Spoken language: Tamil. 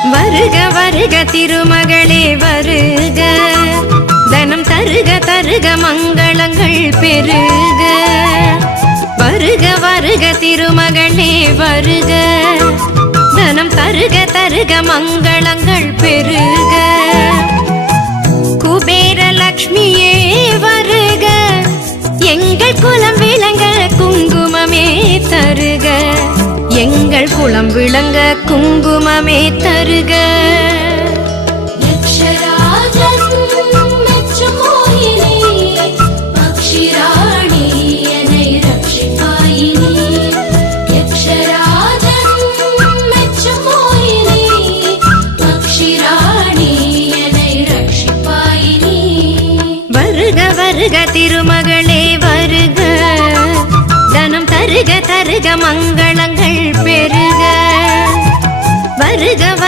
வருக வருக திருமகளே வருக, தனம் தருக தருக மங்களங்கள் பெருக. வருக வருக திருமகளே வருக, தனம் தருக தருக மங்களங்கள் பெருக. குபேர லக்ஷ்மியே வருக, எங்கள் குலம் விளங்க குங்குமமே தருக, எங்கள் குலம் விளங்க குங்குமமே தருக. வருக வருக திருமகளே வருக, தனம் தருக தருக மங்களங்கள் பெருக. வருக